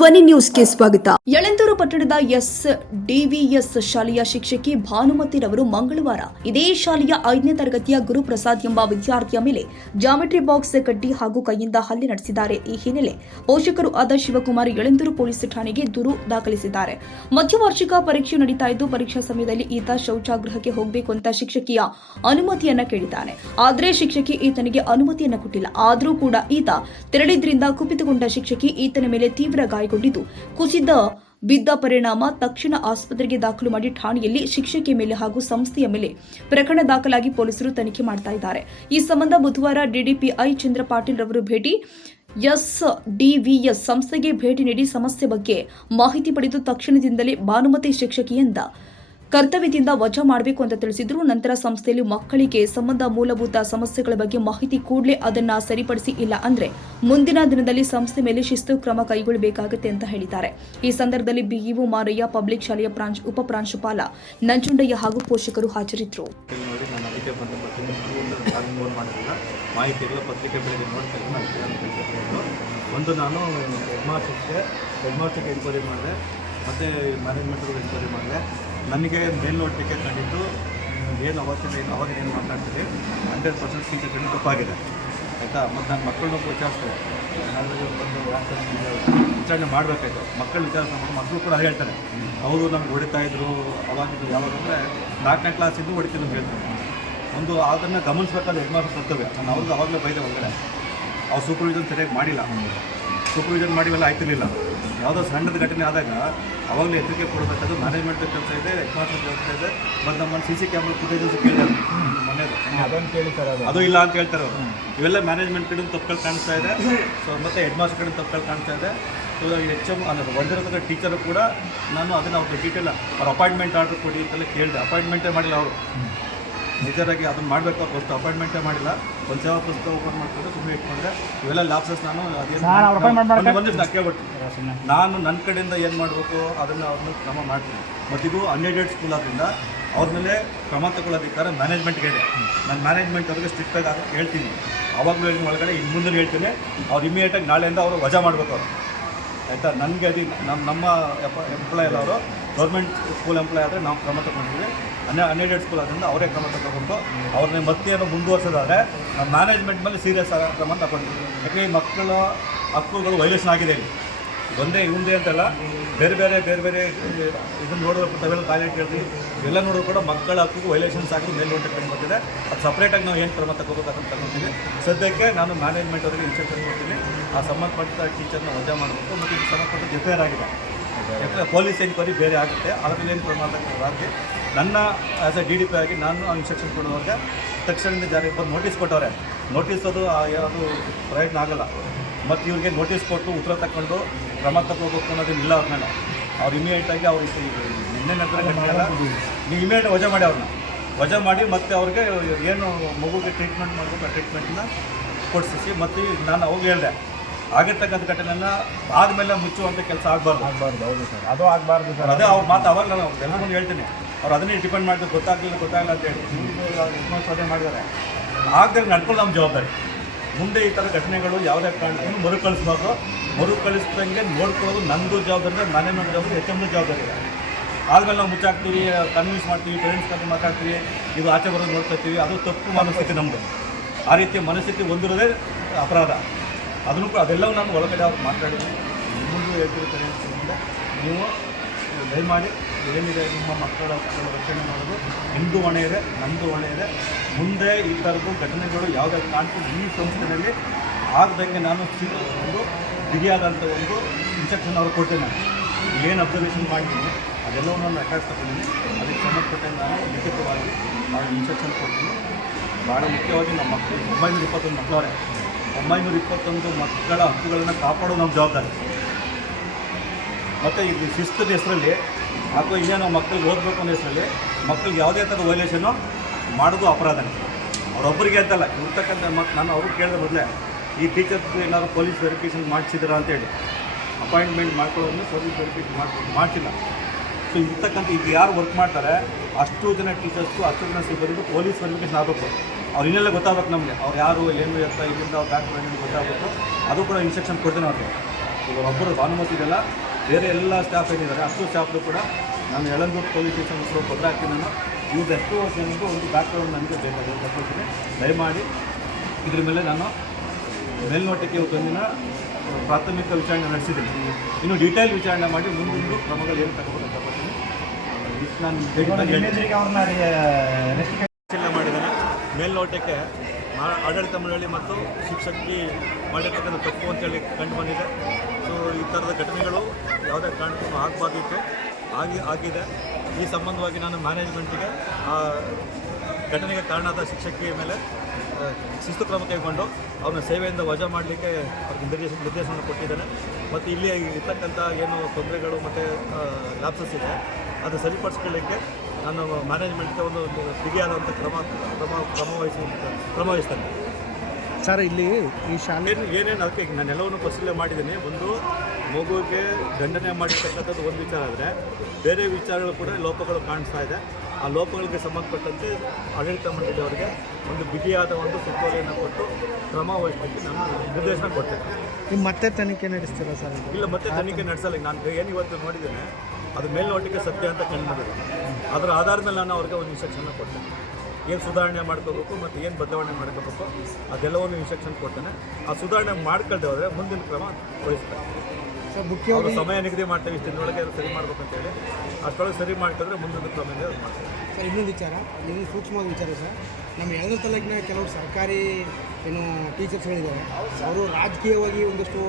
ಧ್ವನಿ ನ್ಯೂಸ್ಗೆ ಸ್ವಾಗತ. ಯಳಂದೂರು ಪಟ್ಟಣದ ಎಸ್ ಡಿವಿಎಸ್ ಶಾಲೆಯ ಶಿಕ್ಷಕಿ ಭಾನುಮತಿರವರು ಮಂಗಳವಾರ ಇದೇ ಶಾಲೆಯ ಐದನೇ ತರಗತಿಯ ಗುರುಪ್ರಸಾದ್ ಎಂಬ ವಿದ್ಯಾರ್ಥಿಯ ಮೇಲೆ ಜಾಮೆಟ್ರಿ ಬಾಕ್ಸ್ ಕಡ್ಡಿ ಹಾಗೂ ಕೈಯಿಂದ ಹಲ್ಲೆ ನಡೆಸಿದ್ದಾರೆ. ಈ ಹಿನ್ನೆಲೆ ಪೋಷಕರು ಆದ ಶಿವಕುಮಾರ್ ಯಳಂದೂರು ಪೊಲೀಸ್ ಠಾಣೆಗೆ ದೂರು ದಾಖಲಿಸಿದ್ದಾರೆ. ಮಧ್ಯವಾರ್ಷಿಕ ಪರೀಕ್ಷೆ ನಡೀತಾ ಇದ್ದು, ಪರೀಕ್ಷಾ ಸಮಯದಲ್ಲಿ ಈತ ಶೌಚಾಗೃಹಕ್ಕೆ ಹೋಗಬೇಕು ಅಂತ ಶಿಕ್ಷಕಿಯ ಅನುಮತಿಯನ್ನ ಕೇಳಿದ್ದಾನೆ. ಆದ್ರೆ ಶಿಕ್ಷಕಿ ಈತನಿಗೆ ಅನುಮತಿಯನ್ನ ಕೊಟ್ಟಿಲ್ಲ. ಆದರೂ ಕೂಡ ಈತ ತೆರಳಿದ್ರಿಂದ ಕುಪಿತಗೊಂಡ ಶಿಕ್ಷಕಿ ಈತನ ಮೇಲೆ ತೀವ್ರ ಗಾಯಗೊಂಡಿದ್ದು ಕುಸಿದ ಬಿದ್ದ ಪರಿಣಾಮ ತಕ್ಷಣ ಆಸ್ಪತ್ರೆಗೆ ದಾಖಲು ಮಾಡಿ ಠಾಣೆಯಲ್ಲಿ ಶಿಕ್ಷಕಿ ಮೇಲೆ ಹಾಗೂ ಸಂಸ್ಥೆಯ ಮೇಲೆ ಪ್ರಕರಣ ದಾಖಲಾಗಿ ಪೊಲೀಸರು ತನಿಖೆ ಮಾಡ್ತಾ ಇದ್ದಾರೆ. ಈ ಸಂಬಂಧ ಬುಧವಾರ ಡಿಡಿಪಿಐ ಚಂದ್ರ ಪಾಟೀಲ್ ರವರು ಭೇಟಿ, ಎಸ್ ಡಿವಿಎಸ್ ಸಂಸ್ಥೆಗೆ ಭೇಟಿ ನೀಡಿ ಸಮಸ್ಯೆ ಬಗ್ಗೆ ಮಾಹಿತಿ ಪಡೆದು ತಕ್ಷಣದಿಂದಲೇ ಭಾನುಮತಿ ಶಿಕ್ಷಕಿಯಿಂದ ಕರ್ತವ್ಯದಿಂದ ವಜಾ ಮಾಡಬೇಕು ಅಂತ ತಿಳಿಸಿದ್ರು. ನಂತರ ಸಂಸ್ಥೆಯಲ್ಲಿ ಮಕ್ಕಳಿಗೆ ಸಂಬಂಧ ಮೂಲಭೂತ ಸಮಸ್ಯೆಗಳ ಬಗ್ಗೆ ಮಾಹಿತಿ ಕೂಡಲೇ ಅದನ್ನ ಸರಿಪಡಿಸಿ ಇಲ್ಲ ಅಂದ್ರೆ ಮುಂದಿನ ದಿನದಲ್ಲಿ ಸಂಸ್ಥೆ ಮೇಲೆ ಶಿಸ್ತು ಕ್ರಮ ಕೈಗೊಳ್ಳಬೇಕಾಗುತ್ತೆ ಅಂತ ಹೇಳಿದ್ದಾರೆ. ಈ ಸಂದರ್ಭದಲ್ಲಿ ಬಿಇಒ ಮಾರಯ್ಯ, ಪಬ್ಲಿಕ್ ಶಾಲೆಯ ಪ್ರಾಂಶ್, ಉಪ ಪ್ರಾಂಶುಪಾಲ ನಂಜುಂಡಯ್ಯ ಹಾಗೂ ಪೋಷಕರು ತಿಳ್ಕೊಬೋದು ಒಂದು ನಾನು ಮಾಡಿದೆ. ನನಗೆ ಮೇಲ್ನೋಟಕ್ಕೆ ಕಂಡಿದ್ದು ಏನು ಅವತ್ತಿನ ಏನು ಅವಾಗ ಏನು ಮಾತಾಡ್ತೀವಿ ಹಂಡ್ರೆಡ್ ಪರ್ಸೆಂಟ್ ಟೀಚರ್ ತಪ್ಪಾಗಿದೆ. ಆಯಿತಾ? ಮತ್ತು ನಾನು ಮಕ್ಕಳನ್ನ ವಿಚಾರಿಸ್ತೇನೆ ಏನಾದರೂ ನೀವು ವಿಚಾರಣೆ ಮಾಡಬೇಕಾಯ್ತು. ಮಕ್ಕಳು ವಿಚಾರಿಸ ಮಕ್ಕಳು ಕೂಡ ಹೇಳ್ತಾರೆ. ಅವರು ನಮ್ಗೆ ಹೊಡಿತಾ ಇದ್ರು. ಅವಾಗಿದ್ದು ಯಾವಾಗ ಅಂದರೆ ನಾಲ್ಕನೇ ಕ್ಲಾಸಿದ್ದು ಹೊಡಿತೀನಿ ಅಂತ ಹೇಳ್ತಾರೆ. ಒಂದು ಅದನ್ನು ಗಮನಿಸ್ಬೇಕಾದ್ರೆ ಹೆಡ್ ಮಾಸ್ಟರ್ ಕರ್ತವ್ಯ. ನಾನು ಅವ್ರಿಗೆ ಅವಾಗಲೇ ಬೈದೆ ಒಳಗಡೆ. ಅವ್ರು ಸೂಪರ್ವಿಷನ್ ಸರಿಯಾಗಿ ಮಾಡಿಲ್ಲ. ಸೂಪರ್ವಿಷನ್ ಮಾಡಿವೆಲ್ಲ ಆಯ್ತಿರ್ಲಿಲ್ಲ. ಯಾವುದೋ ಸಣ್ಣದ ಘಟನೆ ಆದಾಗ ಅವಾಗಲೇ ಎಚ್ಚರಿಕೆ ಕೊಡಬೇಕಾದ್ರೆ ಮ್ಯಾನೇಜ್ಮೆಂಟ್ ಕೆಲಸ ಇದೆ ಹೆಡ್ ಮಾಸ್ಟರ್ ಕೆಲಸ ಇದೆ ಮತ್ತು ನಮ್ಮ ಸಿ ಸಿ ಕ್ಯಾಮ್ರಾ ಫುಟೇಜಸ್ ಕೇಳಿದ್ರು ಮನೆಯದು ಅದು ಇಲ್ಲ ಅಂತ ಹೇಳ್ತಾರೆ ಅವರು. ಇವೆಲ್ಲ ಮ್ಯಾನೇಜ್ಮೆಂಟ್ ಕಡೆ ತಪ್ಪುಗಳು ಕಾಣಿಸ್ತಾ ಇದೆ. ಸೊ ಮತ್ತು ಹೆಡ್ ಮಾಸ್ಟರ್ ಕಡೆ ತಪ್ಪುಗಳು ಕಾಣಿಸ್ತಾ ಇದೆ. ಸೊ ಎಚ್ ಎಂ ಅಂದರೆ ಹೊಡೆದಿರೋದ್ರ ಟೀಚರು ಕೂಡ ನಾನು ಅದನ್ನು ಅವ್ರಿಗೆ ಡೀಟೇಲ್ ಅವ್ರ ಅಪಾಯಿಂಟ್ಮೆಂಟ್ ಆರ್ಡರ್ ಕೊಡಿ ಅಂತೆಲ್ಲ ಕೇಳಿದೆ. ಅಪಾಯಿಂಟ್ಮೆಂಟೇ ಮಾಡಿಲ್ಲ ಅವರು. ನಿಜರಾಗಿ ಅದನ್ನು ಮಾಡಬೇಕು ಫಸ್ಟ್ ಅಪಾಯಿಂಟ್ಮೆಂಟೇ ಮಾಡಿಲ್ಲ. ಒಂದು ಸೇವಾ ಪುಸ್ತಕ ಓಪನ್ ಮಾಡಿಕೊಂಡು ಸುಮ್ಮನೆ ಇಟ್ಕೊಂಡ್ರೆ ಇವೆಲ್ಲ ಲ್ಯಾಪ್ಸಸ್ ನಾನು. ಅದೇನು ಬಂದಿದ್ದು ನಾನು ಕೇಳ್ಬಿಟ್ಟು ನಾನು ನನ್ನ ಕಡೆಯಿಂದ ಏನು ಮಾಡಬೇಕು ಅದನ್ನು ಅವ್ರನ್ನ ಕ್ರಮ ಮಾಡ್ತೀನಿ. ಮತ್ತು ಇದು ಅನ್ಎಡೆಡ್ ಸ್ಕೂಲ್ ಆದ್ದರಿಂದ ಅವ್ರ ಮೇಲೆ ಕ್ರಮ ತಗೊಳ್ಳೋದಕ್ಕಾರ ಮ್ಯಾನೇಜ್ಮೆಂಟ್ಗೆ ಹೇಳಿ. ನಾನು ಮ್ಯಾನೇಜ್ಮೆಂಟ್ ಅವ್ರಿಗೆ ಸ್ಟ್ರಿಕ್ಟಾಗಿ ಆಗಿ ಹೇಳ್ತೀನಿ. ಅವಾಗಲೂ ಹೇಳಿದ ಒಳಗಡೆ ಇನ್ನು ಮುಂದೆ ಹೇಳ್ತೀನಿ. ಅವ್ರು ಇಮಿಡಿಯೇಟಾಗಿ ನಾಳೆಯಿಂದ ಅವರು ವಜಾ ಮಾಡಬೇಕು ಅವರು. ಆಯಿತಾ? ನನಗೆ ಅದು ನಮ್ಮ ನಮ್ಮ ಎಂಪ್ಲಾಯ್ ಅವರು ಗೌರ್ಮೆಂಟ್ ಸ್ಕೂಲ್ ಎಂಪ್ಲಾಯ್ ಆದರೆ ನಾವು ಕ್ರಮ ತಗೊಂಡಿದ್ವಿ ಅನ್ಯ ಅನ್ಎಡೆಡ್ ಸ್ಕೂಲ್ ಆದ್ದರಿಂದ ಅವರೇ ಕ್ರಮ ತಗೊಂಡು ಅವ್ರನ್ನ ಮತ್ತೆ ಮುಂದುವರಿಸೋದಾದರೆ ನಮ್ಮ ಮ್ಯಾನೇಜ್ಮೆಂಟ್ ಮೇಲೆ ಸೀರಿಯಸ್ ಆಗ ಕ್ರಮ ತಗೊಂಡಿದ್ವಿ ಯಾಕೆ ಈ ಮಕ್ಕಳ, ಹಕ್ಕುಗಳು ವೈಲೇಷನ್ ಆಗಿದೆ ಇಲ್ಲಿ. ಒಂದೇ ಇವಂದೇ ಅಂತಲ್ಲ, ಬೇರೆ ಬೇರೆ ಬೇರೆ ಬೇರೆ ಇದನ್ನು ನೋಡೋದು ತಾವೆಲ್ಲ ಕಾಯಿಲೆ ಕೇಳ್ತೀವಿ. ಎಲ್ಲ ನೋಡೋದು ಕೂಡ ಮಕ್ಕಳ ಹಕ್ಕಿಗೂ ವೈಲೇಷನ್ಸ್ ಆಗಿ ಮೇಲ್ನೋಟಕ್ಕೆ ಕಂಡು ಬರ್ತಿದೆ ಅದು ಸಪ್ರೇಟಾಗಿ ನಾವು ಏನು ಕ್ರಮ ತಗೋಬೇಕು ಅದನ್ನು ಸದ್ಯಕ್ಕೆ ನಾನು ಮ್ಯಾನೇಜ್ಮೆಂಟ್ ಅವರಿಗೆ ಇನ್ಸ್ಟ್ರಕ್ಷನ್ ಕೊಡ್ತೀನಿ. ಆ ಸಂಬಂಧಪಟ್ಟ ಟೀಚರ್ನ ವಜಾ ಮಾಡಬೇಕು. ಮತ್ತು ಸಂಬಂಧಪಟ್ಟ ಎಫ್ ಆಗಿದೆ. ಯಾಕಂದರೆ ಪೊಲೀಸ್ ಎನ್ಕ್ವೈರಿ ಬೇರೆ ಆಗುತ್ತೆ. ಅದರಲ್ಲಿ ಏನು ಮಾಡ್ತಕ್ಕಂಥದ್ದಾಗಿ ನನ್ನ as A D D P ಆಗಿ ನಾನು ಇನ್ಸ್ಟ್ರಕ್ಷನ್ ಕೊಡುವಾಗ ತಕ್ಷಣದಿಂದ ಜಾರಿಗೆ ಬಂದು ನೋಟಿಸ್ ಕೊಟ್ಟವ್ರೆ. ನೋಟಿಸ್ ಅದು ಯಾವುದು ಪ್ರಯತ್ನ ಆಗಲ್ಲ. ಮತ್ತು ಇವ್ರಿಗೆ ನೋಟಿಸ್ ಕೊಟ್ಟು ಉತ್ತರ ತಗೊಂಡು ಕ್ರಮ ತಗೋಬೇಕು ಅನ್ನೋದೇನು ಇಲ್ಲ ಅವ್ರ ಇಮಿಡಿಯೇಟಾಗಿ ಅವ್ರು ನಿನ್ನೆ ನಂತರ ಘಟನೆಲ್ಲ ನೀವು ಇಮಿಡಿಯೇಟ್ ವಜಾ ಮಾಡಿ ಅವ್ರನ್ನ ವಜಾ ಮಾಡಿ ಮತ್ತೆ ಅವ್ರಿಗೆ ಏನು ಮಗುಗೆ ಟ್ರೀಟ್ಮೆಂಟ್ ಮಾಡಬೇಕು ಆ ಟ್ರೀಟ್ಮೆಂಟನ್ನ ಕೊಡಿಸಿ. ಮತ್ತು ನಾನು ಅವಾಗ ಹೇಳಿದೆ. ಆಗಿರ್ತಕ್ಕಂಥ ಘಟನೆನ ಆದಮೇಲೆ ಮುಚ್ಚುವಂಥ ಕೆಲಸ ಆಗಬಾರ್ದು. ಆಗಬಾರ್ದು ಹೌದು ಸರ್. ಅದು ಆಗಬಾರ್ದು ಸರ್. ಅದೇ ಅವ್ರು ಮಾತು ಅವಾಗ ನಾನು ಎಲ್ಲ ಮುಂದೆ ಹೇಳ್ತೀನಿ. ಅವ್ರು ಅದನ್ನೇ ಡಿಪೆಂಡ್ ಮಾಡಿದ್ರು ಗೊತ್ತಾಗಲಿಲ್ಲ ಗೊತ್ತಾಗಲ್ಲ ಅಂತ ಹೇಳಿ. ಸಾಧನೆ ಮಾಡಿದ್ದಾರೆ. ಆಗದೆ ನಡ್ಕೊಂಡು ನಮ್ಮ ಜವಾಬ್ದಾರಿ. ಮುಂದೆ ಈ ಥರ ಘಟನೆಗಳು ಯಾವುದೇ ಕಾರಣಕ್ಕೂ ಮರುಕಳಿಸ್ಬಾರ್ದು. ಮರುಕಳಿಸ್ದಂಗೆ ನೋಡ್ಕೊಳ್ಳೋದು ನಂದು ಜವಾಬ್ದಾರಿ ಮ್ಯಾನೇಜ್ಮೆಂಟ್ ಜವಾಬ್ದಾರಿ ಎಚ್ ಎಮ್ದು ಜವಾಬ್ದಾರಿ ಇದೆ. ಆದ್ಮೇಲೆ ನಾವು ಮುಚ್ಚಾಕ್ತೀವಿ ಕನ್ವಿನ್ಸ್ ಮಾಡ್ತೀವಿ ಪೇರೆಂಟ್ಸ್ ಕಡೆ ಮಾತಾಡ್ತೀವಿ ಇದು ಆಚೆ ಬರೋದು ನೋಡ್ಕೊಳ್ತೀವಿ ಅದು ತಪ್ಪು ಮನಸ್ಥಿತಿ ನಮ್ಮದು ಆ ರೀತಿಯ ಮನಸ್ಥಿತಿ ಹೊಂದಿರೋದೇ ಅಪರಾಧ. ಅದನ್ನು ಕೂಡ ಅದೆಲ್ಲವೂ ನಾನು ಒಳಗಡೆ ಅವ್ರು ಮಾತಾಡಿದ್ದೀನಿ ಮುಂದೆ ಹೇಳ್ತಿರ್ತಾರೆ ಅಂತ ನೀವು ದಯಮಾಡಿ ಏನಿದೆ ನಿಮ್ಮ ಮಕ್ಕಳ ಮಕ್ಕಳ ರಕ್ಷಣೆ ಮಾಡೋದು. ನಿಮ್ಮದು ಹೊಣೆ ಇದೆ ನಮ್ಮದು ಹೊಣೆ ಇದೆ. ಮುಂದೆ ಈ ಥರದ್ದು ಘಟನೆಗಳು ಯಾವುದೇ ಕಾಣ್ತು ಈ ಸಂಸ್ಥೆಯಲ್ಲಿ ಆಗದಂಗೆ ನಾನು ಒಂದು ಬಿಗಿಯಾದಂಥ ಒಂದು ಇನ್ಸ್ಟ್ರಕ್ಷನ್ ಅವ್ರು ನಾನು. ಏನು ಅಬ್ಸರ್ವೇಷನ್ ಮಾಡಿದ್ದೀನಿ ಅದೆಲ್ಲವೂ ನಾನು ರೆಕಾರ್ಡ್ಸ್ ತಗೊಂಡಿದ್ದೀನಿ. ಅದಕ್ಕೆ ಸಂಬಂಧಪಟ್ಟ ನಾನು ಲಿಖಿತವಾಗಿ ನಾನು ಇನ್ಸ್ಟ್ರಕ್ಷನ್ ಕೊಡ್ತೀನಿ. ಭಾಳ ಮುಖ್ಯವಾಗಿ ನಮ್ಮ ಮಕ್ಕಳು, ಒಂಬೈನೂರ ಇಪ್ಪತ್ತೊಂದು ಮಕ್ಕಳವರೆ. ಒಂಬೈನೂರ ಇಪ್ಪತ್ತೊಂದು ಮಕ್ಕಳ ಹಕ್ಕುಗಳನ್ನು ಕಾಪಾಡೋದು ನಮ್ಮ ಜವಾಬ್ದಾರಿ. ಮತ್ತು ಇದು ಶಿಸ್ತಿನ ಹೆಸರಲ್ಲಿ ಅಥವಾ ಇನ್ನೇನು ಮಕ್ಕಳಿಗೆ ಓದಬೇಕು ಅನ್ನೋ ಹೆಸರಲ್ಲಿ ಮಕ್ಕಳಿಗೆ ಯಾವುದೇ ಥರದ ವೈಲೇಷನ್ನು ಮಾಡೋದು ಅಪರಾಧನೇ ಅವರೊಬ್ಬರಿಗೆ ಅಂತಲ್ಲ, ಇರ್ತಕ್ಕಂಥ ಮತ್ತು ನಾನು ಅವ್ರು ಕೇಳಿದ ಮೊದಲೇ, ಈ ಟೀಚರ್ಸ್ ಏನಾದ್ರು ಪೊಲೀಸ್ ವೆರಿಫಿಕೇಷನ್ ಮಾಡಿಸಿದ್ರ ಅಂತೇಳಿ ಅಪಾಯಿಂಟ್ಮೆಂಟ್ ಮಾಡ್ಕೊಳ್ಳೋದನ್ನು ಪೊಲೀಸ್ ವೆರಿಫಿಕೇಷನ್ ಮಾಡಿ, ಮಾಡಿಸಿಲ್ಲ. ಸೊ ಇರ್ತಕ್ಕಂಥ ಇದು ಯಾರು ವರ್ಕ್ ಮಾಡ್ತಾರೆ, ಅಷ್ಟು ಜನ ಟೀಚರ್ಸ್ಗೂ ಅಷ್ಟು ಜನ ಸಿಬ್ಬಂದಿಗೂ ಪೊಲೀಸ್ ವೆರಿಫಿಕೇಷನ್ ಆಗಬೇಕು. ಅವ್ರು ಇನ್ನೆಲ್ಲ ಗೊತ್ತಾಗಬೇಕು ನಮಗೆ. ಅವ್ರು ಯಾರು ಏನು ಅಂತ ಇಲ್ಲಿಂದ ಅವ್ರು ಬ್ಯಾಕ್ ಗೊತ್ತಾಗಬೇಕು. ಅದು ಕೂಡ ಇನ್ಸ್ಟ್ರಕ್ಷನ್ ಕೊಡ್ತೀನಿ ಅವ್ರಿಗೆ. ಒಬ್ಬರು ಅನುಮತಿ ಇದೆಲ್ಲ ಬೇರೆ ಎಲ್ಲ ಸ್ಟಾಫ್ ಏನಿದ್ದಾರೆ ಅಷ್ಟು ಸ್ಟಾಫ್ರು ಕೂಡ ನಾನು ಎಳಂದೂರು ಪೊಲೀಸ್ ಸ್ಟೇಷನ್ ಹತ್ರ ಕೊಟ್ಟರೆ ಹಾಕ್ತೀನಿ ನಾನು. ಇವ್ರದ್ದು ಜನಕ್ಕೂ ಒಂದು ಬ್ಯಾಕ್ಗ್ರೌಂಡ್ ನನಗೆ ಬೇಕಾಗಿದೆ ತಗೊಳ್ತೀನಿ ದಯಮಾಡಿ ಇದ್ರ ಮೇಲೆ ನಾನು ಮೇಲ್ನೋಟಕ್ಕೆ ಇವತ್ತೊಂದಿನ ಪ್ರಾಥಮಿಕ ವಿಚಾರಣೆ ನಡೆಸಿದ್ದೀನಿ. ಇನ್ನು ಡೀಟೇಲ್ ವಿಚಾರಣೆ ಮಾಡಿ ಮುಂದಿನ ಕ್ರಮಗಳು ಏನು ತಗೋಬೇಕು ಅಂತ ಬರ್ತೀನಿ ನಾನು ನಾನು ಹೇಳಿದ್ದೀನಿ. ಎಲ್ಲಿಂದ್ರಿಗೆ ಅವ್ರನ್ನ ರೆಸ್ಟ್ ಪರಿಶೀಲನೆ ಮಾಡಿದ್ದಾನೆ ಮೇಲ್ನೋಟಕ್ಕೆ ಆಡಳಿತ ಮಂಡಳಿ ಮತ್ತು ಶಿಕ್ಷಕಿ ಮಾಡಿರ್ತಕ್ಕಂಥ ತಪ್ಪು ಅಂತೇಳಿ ಕಂಡು ಬಂದಿದೆ. ಸೊ ಈ ಥರದ ಘಟನೆಗಳು ಯಾವುದೇ ಕಾರಣಕ್ಕೂ ಆಗಬಾರ್ದಿತ್ತು ಆಗಿ, ಆಗಿದೆ. ಈ ಸಂಬಂಧವಾಗಿ ನಾನು ಮ್ಯಾನೇಜ್ಮೆಂಟಿಗೆ ಆ ಘಟನೆಗೆ ಕಾರಣದ ಶಿಕ್ಷಕಿಯ ಮೇಲೆ ಶಿಸ್ತು ಕ್ರಮ ಕೈಗೊಂಡು ಅವ್ರನ್ನ ಸೇವೆಯಿಂದ ವಜಾ ಮಾಡಲಿಕ್ಕೆ ಅವ್ರಿಗೆ ನಿರ್ದೇಶ, ನಿರ್ದೇಶನ ಕೊಟ್ಟಿದ್ದೇನೆ. ಮತ್ತು ಇಲ್ಲಿ ಇರ್ತಕ್ಕಂಥ ಏನು ತೊಂದರೆಗಳು ಮತ್ತು ಲ್ಯಾಪ್ಸಸ್ ಇದೆ ಅದು ಸರಿಪಡಿಸ್ಕೊಳ್ಳಿಕ್ಕೆ ನಾನು ಮ್ಯಾನೇಜ್ಮೆಂಟ್ಗೆ ಒಂದು ಬಿಗಿಯಾದಂಥ ಕ್ರಮ ಕ್ರಮ ಕ್ರಮವಹಿಸಿ ಕ್ರಮವಹಿಸ್ತಾನೆ ಕ್ರಮ ವಹಿಸ್ತೇನೆ. ಸರ್ ಇಲ್ಲಿ ಈ ಶಾಲೆ ಏನು ಏನೇನು ಅದಕ್ಕೆ ಈಗ ನಾನು ಎಲ್ಲವನ್ನು ಪರಿಶೀಲನೆ ಮಾಡಿದ್ದೀನಿ. ಒಂದು ಮಗುವಿಗೆ ದಂಡನೆ ಮಾಡಿರ್ತಕ್ಕಂಥದ್ದು ಒಂದು ವಿಚಾರ ಆದರೆ ಬೇರೆ ವಿಚಾರಗಳು ಕೂಡ ಲೋಪಗಳು ಕಾಣಿಸ್ತಾ ಇದೆ. ಆ ಲೋಪಗಳಿಗೆ ಸಂಬಂಧಪಟ್ಟಂತೆ ಆಡಳಿತ ಮಂಡಳಿಯವರಿಗೆ ಒಂದು ಬಿಗಿಯಾದ ಒಂದು ಸುತ್ತೋಲೆಯನ್ನು ಕೊಟ್ಟು ಕ್ರಮ ವಹಿಸಲಿಕ್ಕೆ ನಾನು ನಿರ್ದೇಶನ ಕೊಡ್ತೇನೆ. ನೀವು ಮತ್ತೆ ತನಿಖೆ ನಡೆಸ್ತೀರಾ ಸರ್? ಇಲ್ಲ ಮತ್ತೆ ತನಿಖೆ ನಡೆಸಲಿ ನಾನು ಏನು ಇವತ್ತು ನೋಡಿದ್ದೇನೆ ಅದು ಮೇಲ್ನೋಟಕ್ಕೆ ಸತ್ಯ ಅಂತ ಕಂಡುಬಂದಿದೆ ಅದರ ಆಧಾರದ ಮೇಲೆ ನಾನು ಅವ್ರಿಗೆ ಒಂದು ಇನ್ಸ್ಟ್ರಕ್ಷನ್ನ ಕೊಡ್ತೇನೆ. ಏನು ಸುಧಾರಣೆ ಮಾಡ್ಕೋಬೇಕು ಮತ್ತು ಏನು ಬದಲಾವಣೆ ಮಾಡ್ಕೋಬೇಕು ಅದೆಲ್ಲವನ್ನು ಇನ್ಸ್ಟ್ರಕ್ಷನ್ ಕೊಡ್ತೇನೆ. ಆ ಸುಧಾರಣೆ ಮಾಡ್ಕೊಳ್ದೆ ಹೋದರೆ ಮುಂದಿನ ಕ್ರಮ ವಹಿಸ್ತಾರೆ ಸರ್ ಮುಖ್ಯವಾಗಿ ಸಮಯ ನಿಗದಿ ಮಾಡ್ತೇವೆ ಇಷ್ಟಿನೊಳಗೆ ಅದು ಸರಿ ಮಾಡ್ಬೇಕು ಅಂತೇಳಿ ಅಷ್ಟೊಳಗೆ ಸರಿ ಮಾಡ್ಕೊಂಡ್ರೆ ಮುಂದಿನ ಕ್ರಮ ಅದು ಮಾಡ್ತಾರೆ ಸರ್ ಇನ್ನೊಂದು ವಿಚಾರ ಇನ್ನೊಂದು ಸೂಕ್ಷ್ಮವಾದ ವಿಚಾರ ಸರ್. ನಮ್ಮ ಎರಡು ತಾಲೂಕಿನ ಕೆಲವು ಸರ್ಕಾರಿ ಏನು ಟೀಚರ್ಸ್ಗಳಿದ್ದಾರೆ ಅವರು ರಾಜಕೀಯವಾಗಿ ಒಂದಷ್ಟು